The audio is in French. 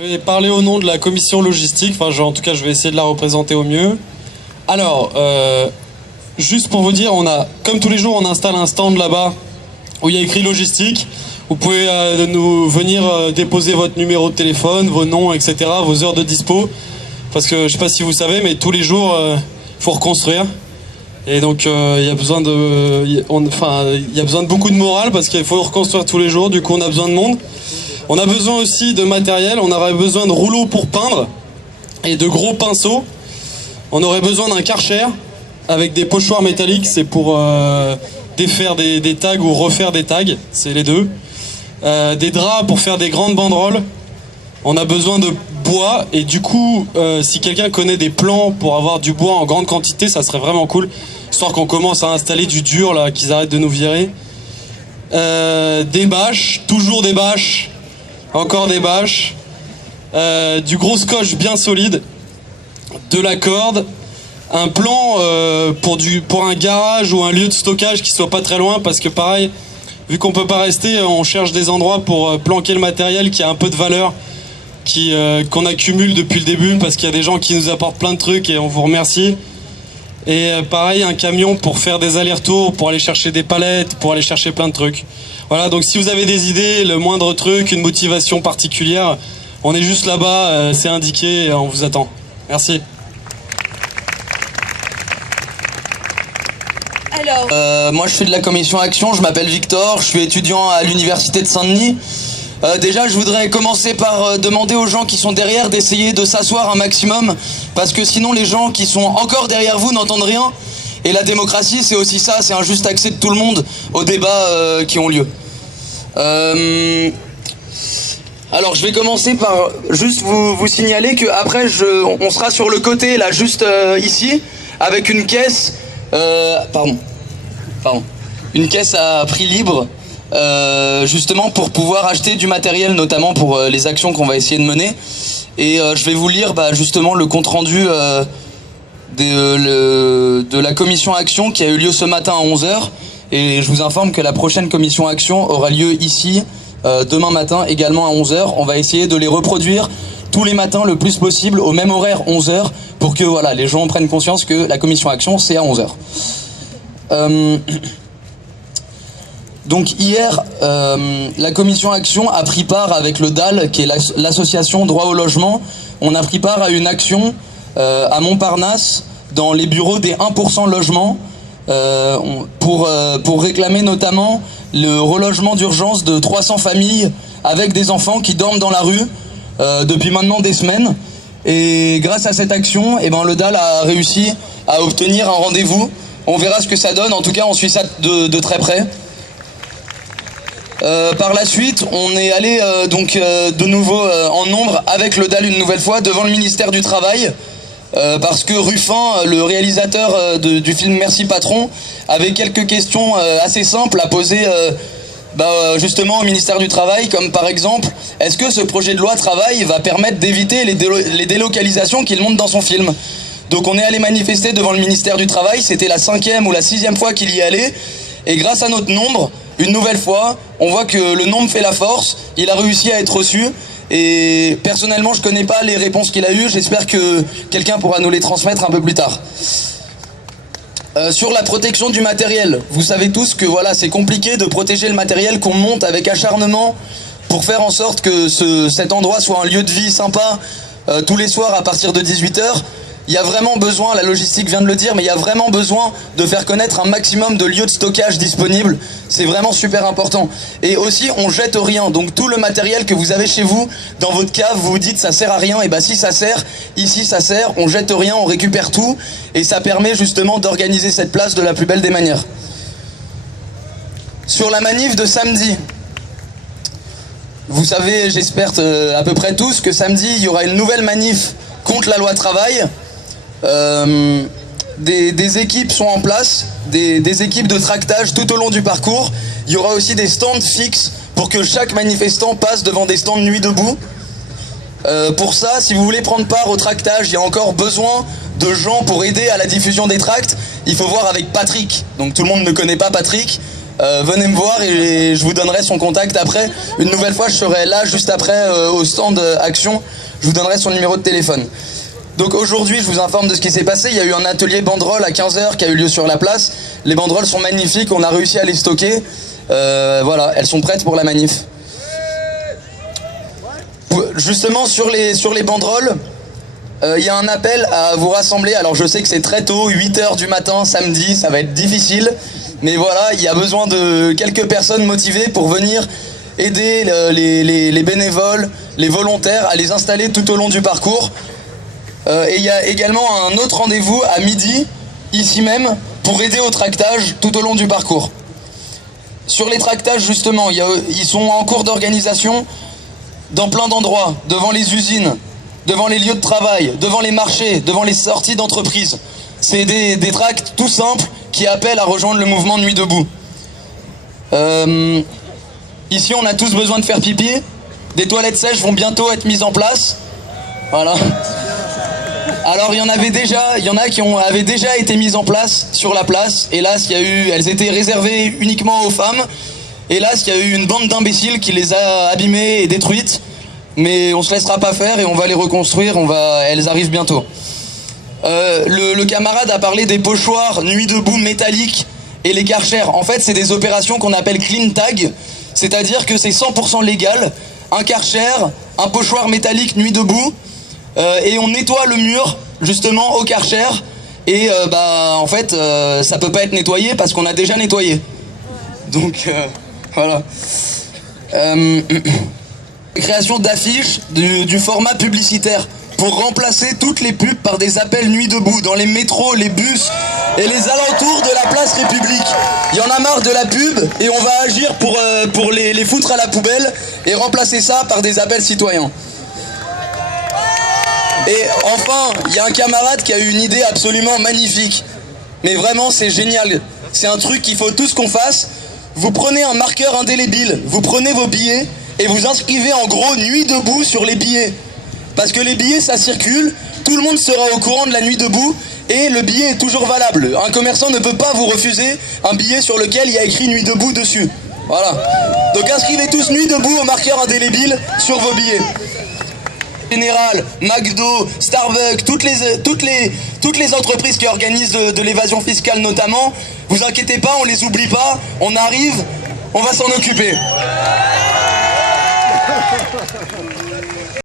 Je vais parler au nom de la commission logistique, en tout cas je vais essayer de la représenter au mieux. Alors, juste pour vous dire, comme tous les jours, on installe un stand là-bas où il y a écrit logistique. Vous pouvez nous venir déposer votre numéro de téléphone, vos noms, etc., vos heures de dispo. Parce que je sais pas si vous savez, mais tous les jours, il faut reconstruire. Et donc il y a besoin de beaucoup de morale parce qu'il faut reconstruire tous les jours. Du coup, on a besoin de monde. On a besoin aussi de matériel, on aurait besoin de rouleaux pour peindre et de gros pinceaux. On aurait besoin d'un karcher avec des pochoirs métalliques, c'est pour défaire des tags ou refaire des tags, c'est les deux. Des draps pour faire des grandes banderoles. On a besoin de bois et du coup, si quelqu'un connaît des plans pour avoir du bois en grande quantité, ça serait vraiment cool. Histoire qu'on commence à installer du dur, là, qu'ils arrêtent de nous virer. Des bâches, toujours des bâches. Encore des bâches, du gros scotch bien solide, de la corde, un plan pour un garage ou un lieu de stockage qui soit pas très loin parce que pareil, vu qu'on peut pas rester, on cherche des endroits pour planquer le matériel qui a un peu de valeur, qu'on accumule depuis le début parce qu'il y a des gens qui nous apportent plein de trucs et on vous remercie. Et pareil, un camion pour faire des allers-retours, pour aller chercher des palettes, pour aller chercher plein de trucs. Voilà, donc si vous avez des idées, le moindre truc, une motivation particulière, on est juste là-bas, c'est indiqué, et on vous attend. Merci. Alors, moi je suis de la commission Action, je m'appelle Victor, je suis étudiant à l'université de Saint-Denis. Déjà je voudrais commencer par demander aux gens qui sont derrière d'essayer de s'asseoir un maximum, parce que sinon les gens qui sont encore derrière vous n'entendent rien. Et la démocratie c'est aussi ça, c'est un juste accès de tout le monde aux débats qui ont lieu. Alors je vais commencer par juste vous signaler que après on sera sur le côté là juste ici avec une caisse une caisse à prix libre justement pour pouvoir acheter du matériel, notamment pour les actions qu'on va essayer de mener. Et je vais vous lire justement le compte rendu de la commission Action qui a eu lieu ce matin à 11h. Et je vous informe que la prochaine commission Action aura lieu ici demain matin également à 11h. On va essayer de les reproduire tous les matins le plus possible au même horaire 11h pour que voilà, les gens prennent conscience que la commission Action c'est à 11h. Donc hier, la commission Action a pris part avec le DAL, qui est l'association Droit au Logement. On a pris part à une action à Montparnasse, dans les bureaux des 1% logements, pour réclamer notamment le relogement d'urgence de 300 familles avec des enfants qui dorment dans la rue depuis maintenant des semaines. Et grâce à cette action, le DAL a réussi à obtenir un rendez-vous. On verra ce que ça donne, en tout cas on suit ça de très près. Par la suite, on est allé de nouveau en nombre avec le DAL une nouvelle fois devant le ministère du Travail parce que Ruffin, le réalisateur du film Merci Patron, avait quelques questions assez simples à poser justement au ministère du Travail, comme par exemple, est-ce que ce projet de loi Travail va permettre d'éviter les délocalisations qu'il montre dans son film? Donc on est allé manifester devant le ministère du Travail, c'était la 5e ou la 6e fois qu'il y allait, et grâce à notre nombre, une nouvelle fois, on voit que le nombre fait la force, il a réussi à être reçu, et personnellement je connais pas les réponses qu'il a eues, j'espère que quelqu'un pourra nous les transmettre un peu plus tard. Sur la protection du matériel, vous savez tous que voilà, c'est compliqué de protéger le matériel qu'on monte avec acharnement pour faire en sorte que cet endroit soit un lieu de vie sympa tous les soirs à partir de 18h. Il y a vraiment besoin, la logistique vient de le dire, mais il y a vraiment besoin de faire connaître un maximum de lieux de stockage disponibles. C'est vraiment super important. Et aussi, on jette rien. Donc tout le matériel que vous avez chez vous, dans votre cave, vous vous dites ça sert à rien. Et si ça sert, ici ça sert, on jette rien, on récupère tout. Et ça permet justement d'organiser cette place de la plus belle des manières. Sur la manif de samedi, vous savez, j'espère à peu près tous, que samedi, il y aura une nouvelle manif contre la loi travail. Des équipes sont en place, des équipes de tractage tout au long du parcours. Il y aura aussi des stands fixes pour que chaque manifestant passe devant des stands nuit debout. Pour ça, si vous voulez prendre part au tractage, il y a encore besoin de gens pour aider à la diffusion des tracts. Il faut voir avec Patrick. Donc tout le monde ne connaît pas Patrick. venez me voir et je vous donnerai son contact après. Une nouvelle fois, je serai là juste après au stand Action. Je vous donnerai son numéro de téléphone. Donc aujourd'hui, je vous informe de ce qui s'est passé. Il y a eu un atelier banderole à 15h qui a eu lieu sur la place. Les banderoles sont magnifiques, on a réussi à les stocker. Voilà, elles sont prêtes pour la manif. Justement, sur les banderoles, il y a un appel à vous rassembler. Alors je sais que c'est très tôt, 8h du matin, samedi, ça va être difficile. Mais voilà, il y a besoin de quelques personnes motivées pour venir aider les bénévoles, les volontaires à les installer tout au long du parcours. Et il y a également un autre rendez-vous à midi, ici même, pour aider au tractage tout au long du parcours. Sur les tractages, justement, ils sont en cours d'organisation dans plein d'endroits, devant les usines, devant les lieux de travail, devant les marchés, devant les sorties d'entreprise. C'est des tracts tout simples qui appellent à rejoindre le mouvement Nuit debout. Ici, on a tous besoin de faire pipi. Des toilettes sèches vont bientôt être mises en place. Voilà. Alors il y en a qui avaient déjà été mises en place sur la place. Hélas, elles étaient réservées uniquement aux femmes. Hélas, il y a eu une bande d'imbéciles qui les a abîmées et détruites. Mais on se laissera pas faire et on va les reconstruire. Elles arrivent bientôt. Le camarade a parlé des pochoirs Nuit debout métalliques et les Karcher. En fait, c'est des opérations qu'on appelle clean tag. C'est-à-dire que c'est 100% légal. Un Karcher, un pochoir métallique Nuit debout. Et on nettoie le mur justement au Karcher et en fait ça peut pas être nettoyé parce qu'on a déjà nettoyé, donc voilà. Création d'affiches du format publicitaire pour remplacer toutes les pubs par des appels Nuit debout dans les métros, les bus et les alentours de la place République. Il y en a marre de la pub et on va agir pour les foutre à la poubelle et remplacer ça par des appels citoyens. Et enfin, il y a un camarade qui a eu une idée absolument magnifique. Mais vraiment, c'est génial. C'est un truc qu'il faut tous qu'on fasse. Vous prenez un marqueur indélébile, vous prenez vos billets et vous inscrivez en gros Nuit debout sur les billets. Parce que les billets, ça circule, tout le monde sera au courant de la Nuit debout et le billet est toujours valable. Un commerçant ne peut pas vous refuser un billet sur lequel il y a écrit Nuit debout dessus. Voilà. Donc inscrivez tous Nuit debout au marqueur indélébile sur vos billets. Général, McDo, Starbucks, toutes les entreprises qui organisent de l'évasion fiscale notamment, vous inquiétez pas, on les oublie pas, on arrive, on va s'en occuper.